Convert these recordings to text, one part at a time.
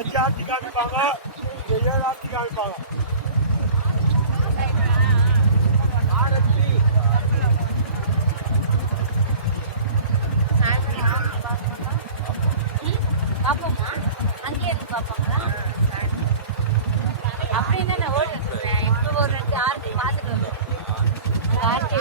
5 ஆர்த்தி காமிப்பாங்க, 7 ஆர்த்தி காமிப்பாங்க. பாப்போமா? அங்கேயே இருந்து பாப்பாங்களா? அப்படின்னா நான் ஓடி வச்சுருக்கேன். இப்போ ஒரு 2 ஆர்த்தி பார்த்துட்டு வந்தேன். ஆர்த்தி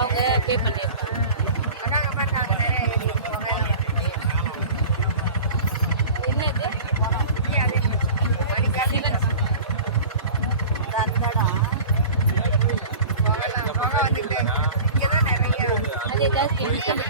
அவங்க பே பண்ணியிருக்காங்க. என்னது அது ஏதாவது கெமிக்கல்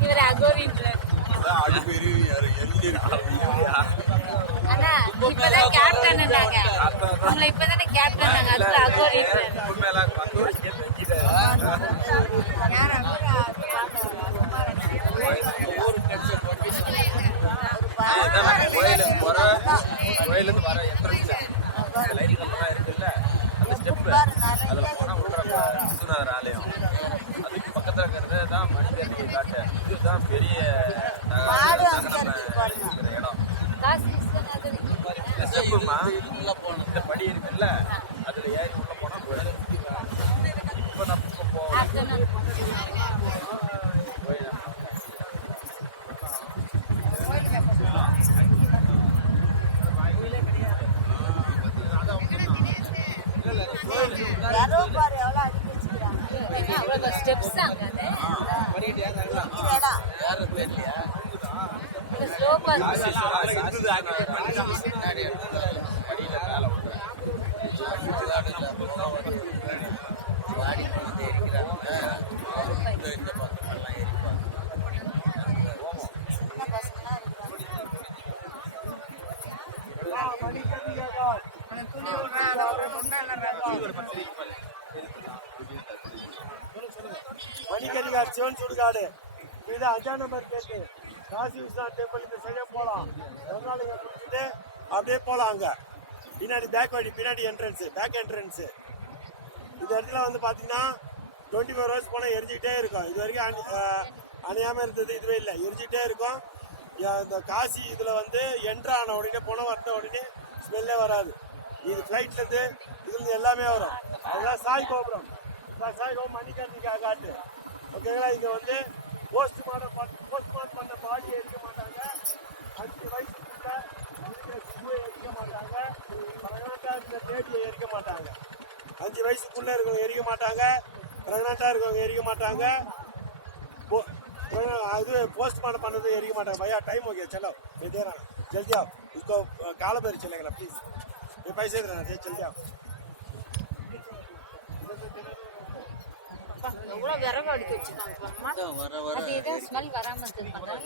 இவர் அகோரின்றார். அண்ணா இப்பதான் கேப்டன் உங்களை இப்பதானே கேப்டன் அதுக்கு அகோரின்றார். கோயிலுக்கு வர என்ட்ரன்ஸ் லைட் கம்பெல்லாம் இருக்குல்ல, அந்த ஸ்டெப் அதுல போனா உள்ள விஸ்வநாதர் ஆலயம், அதுக்கு பக்கத்துல இருக்கிறது தான் மனிதர்கள் காட்டு. இதுதான் பெரிய இடம். ஸ்டெப்புமா இந்த படி இருக்குல்ல, அதுல ஏறி உள்ள போனா கோயில். இப்ப நம்ம போவோம். ஸ்டெப்ஸ் மணிக்கரிகார் சிவன் சுடுகாடு, இது 5ஆம் நம்பர் கேட்டு. காசி விஸ்வநாத் டெம்பிள் இந்த சைடே போகலாம். மறுநாள் குடிச்சிட்டு அப்படியே போகலாம். அங்கே பின்னாடி பேக் வழி, பின்னாடி என்ட்ரன்ஸ், பேக் என்ட்ரன்ஸ். இந்த இடத்துல வந்து பார்த்தீங்கன்னா 24 ஹவர்ஸ் போனால் எரிஞ்சிக்கிட்டே இருக்கும். இது வரைக்கும் அணையாமல் இருந்தது இதுவே இல்லை, எரிஞ்சிக்கிட்டே இருக்கும். இந்த காசி இதில் வந்து என்ட்ரு ஆன உடனே போனால் வந்த உடனே ஸ்மெல்லே வராது. இது ஃப்ளைட்லேருந்து இதுலேருந்து எல்லாமே வரும். அதெல்லாம் சாய் கோபுரம். சாய் கோபுரம் மணிக்கர்ணிகா காட்டு. ஓகேங்களா? இங்கே வந்து போஸ்ட்மார்ட்டம் பண்ண பாடியை எரிக்க மாட்டாங்க. 5 வயசுக்குள்ள சிசுவை எரிக்க மாட்டாங்க. பிரெக்னண்டா இருந்த பேபியை எரிக்க மாட்டாங்க. 5 வயசுக்குள்ள இருக்கவங்க எரிக்க மாட்டாங்க. பிரெக்னண்டா இருக்கவங்க எரிக்க மாட்டாங்க. இது पोस्टमार्टम பண்ணது எரிக்க மாட்டாங்க. भैया टाइम हो गया, चलो मैं दे रहा हूँ, जल्दी आओ, उसको काला पैर चलेगा प्लीज, मैं पैसे दे रहा हूँ, जल्दी आओ. எவ்வளோ விறகு அடுத்து வச்சுருக்காங்க. அது ஏதோ ஸ்மெல் வராமல் இருந்துருக்காங்க.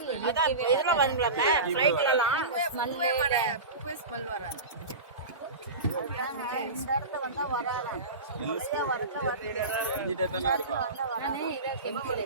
கெமிக்கல்